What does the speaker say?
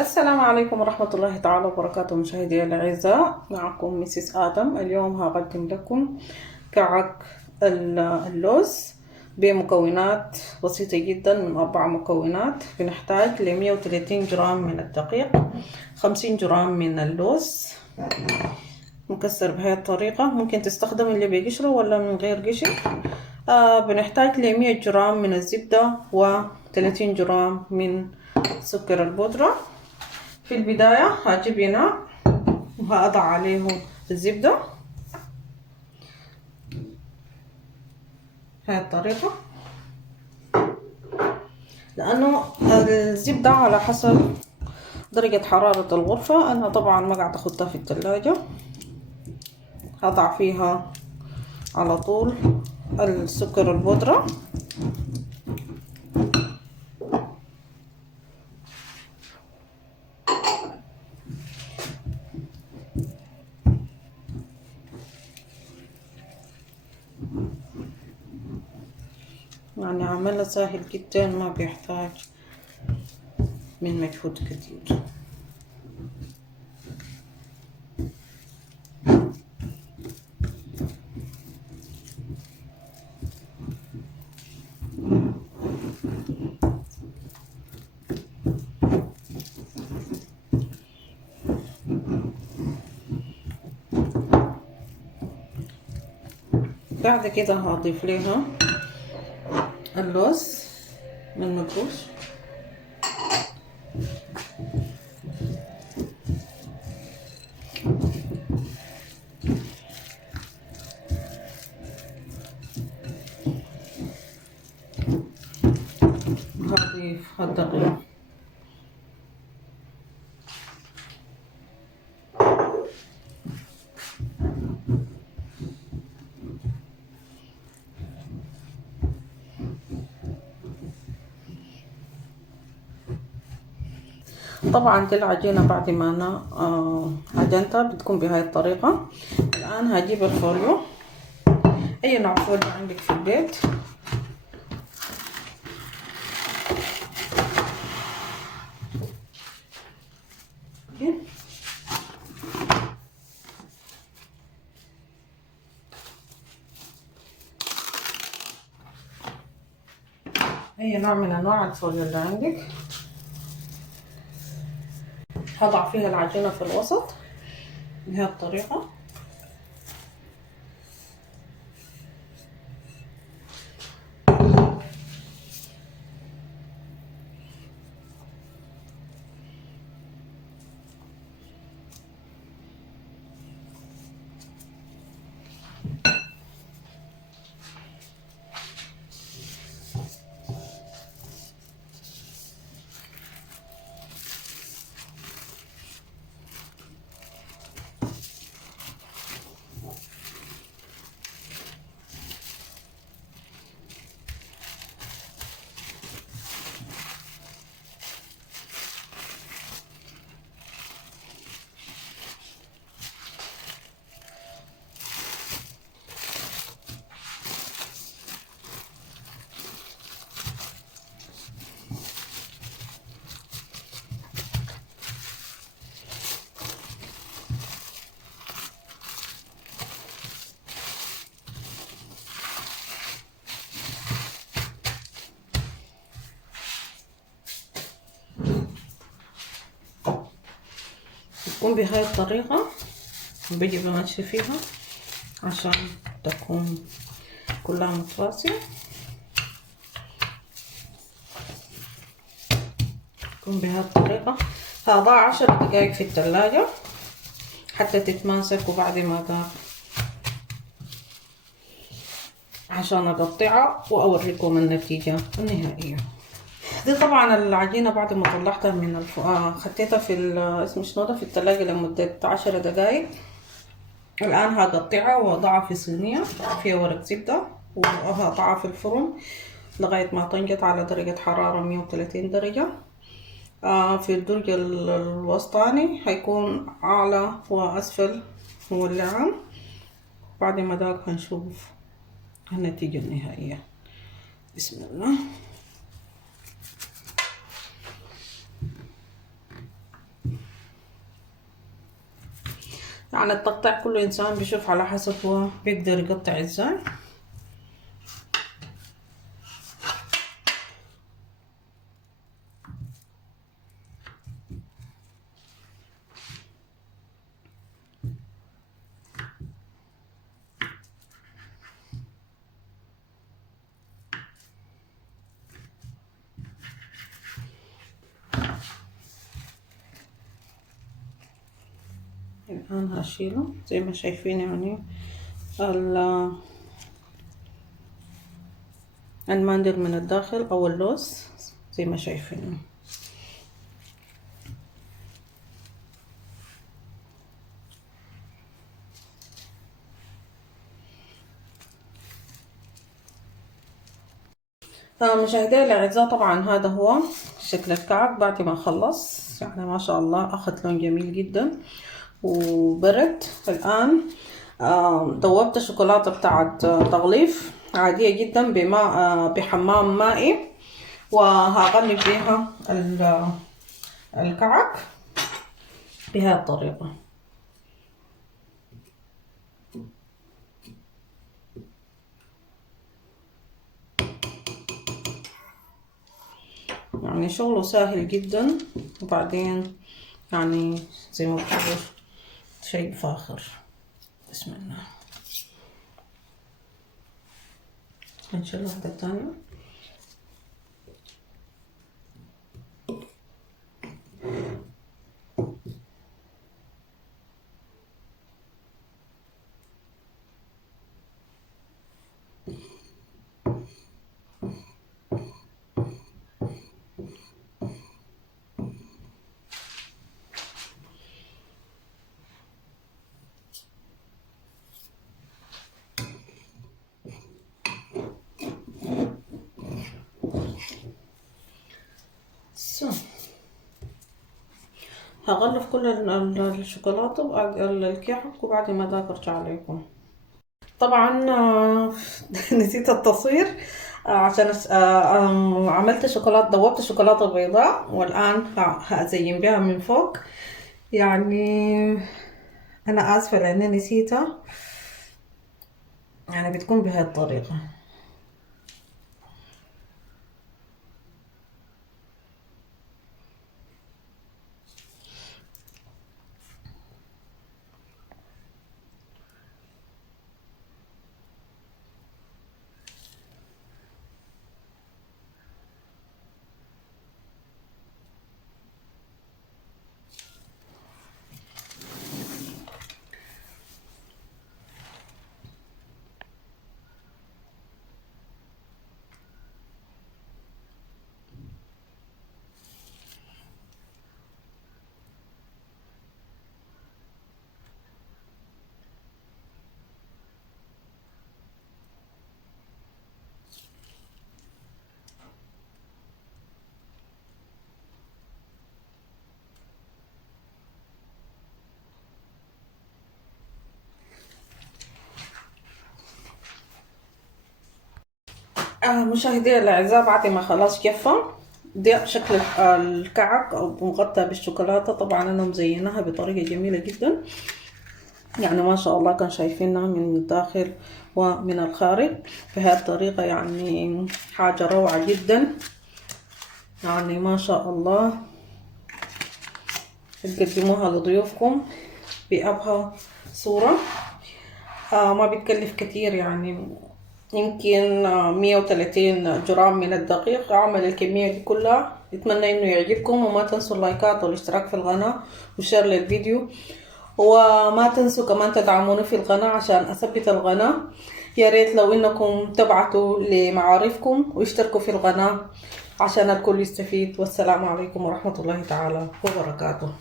السلام عليكم ورحمة الله تعالى وبركاته. مشاهدي الأعزاء، معكم مسز آدم. اليوم هقدم لكم كعك اللوز بمكونات بسيطة جدا، من 4 مكونات. بنحتاج 130 جرام من الدقيق، 50 جرام من اللوز مكسر بهذه الطريقة. ممكن تستخدم اللي بقشره ولا من غير قشر. بنحتاج 100 جرام من الزبدة و30 جرام من سكر البودرة. في البداية هجيب إناء وهأضع عليه الزبدة بهذه الطريقة، لأنه الزبدة على حسب درجة حرارة الغرفة. أنا طبعا ما قاعدة أخدها في الثلاجة، هضع فيها على طول السكر البودرة. يعني عملها سهل جدا، ما بيحتاج من مجهود كتير. بعد كده هضيف لها اللوز المطبوخ. هضيف الدقيق. طبعا دي العجينة بعد ما أنا عجنتها بتكون بهاي الطريقة. الآن هجيب الفوريو، أي نوع فوريو عندك في البيت. أي نوع من أنواع الفوريو اللي عندك. هضع فيها العجينة في الوسط بهذه الطريقة. تكون بهاي الطريقة، بيجي بمشي فيها عشان تكون كلها متوازية. تكون بهاي الطريقة. هضع 10 دقايق في الثلاجة حتى تتماسك، وبعد ما ذاك عشان اقطعها واوريكم النتيجة النهائية. دي طبعا العجينة بعد ما طلعتها من خديتها في اسمه شنو ده، في التلاجة لمدة 10 دقايق. الآن هقطعها وأضعها في صينية فيها ورق زبدة، وهقطعها في الفرن لغاية ما تنجت على درجة حرارة 130 درجة. في الدرجة الوسطاني هيكون أعلى وأسفل مولعة. بعد ما داك هنشوف النتيجة النهائية. بسم الله. يعني التقطيع كل إنسان بيشوف على حسب هو بيقدر يقطع إزاي. الآن هشيله زي ما شايفين، يعني المندل من الداخل أو اللوز زي ما شايفين. مشاهدينا الأعزاء، طبعا هذا هو شكل الكعك بعد ما خلص. يعني ما شاء الله أخذ لون جميل جدا وبرد. الآن ذوبت الشوكولاتة بتاعت تغليف عادية جدا بماء بحمام مائي، وهغلف بيها الكعك بهذه الطريقة. يعني شغله سهل جدا، وبعدين يعني زي ما بقول شيء فاخر. بسم الله. نشيل واحدة تانية. هغلف كل الشوكولاتة وبعد الكعك، وبعد ما ذاك ارجع لكم. طبعا نسيت التصوير عشان عملت شوكولاتة، ذوبت شوكولاتة بيضاء، والآن هزين بها من فوق. يعني أنا آسفة لأني نسيتها. يعني بتكون بهذه الطريقة. مشاهدي الأعزاء، بعد ما خلاص جفا ده شكل الكعك أو مغطى بالشوكولاتة. طبعا أنا مزيناها بطريقة جميلة جدا. يعني ما شاء الله كان شايفينها من الداخل ومن الخارج بهذه الطريقة. يعني حاجة روعة جدا. يعني ما شاء الله تقدموها لضيوفكم بأبهى صورة. ما بتكلف كتير، يعني يمكن 130 جرام من الدقيق أعمل الكمية دي كلها. أتمنى إنه يعجبكم، وما تنسوا اللايكات والاشتراك في القناة وشير للفيديو، وما تنسوا كمان تدعموني في القناة عشان أثبت القناة. يا ريت لو إنكم تبعتوا لمعارفكم واشتركوا في القناة عشان الكل يستفيد. والسلام عليكم ورحمة الله تعالى وبركاته.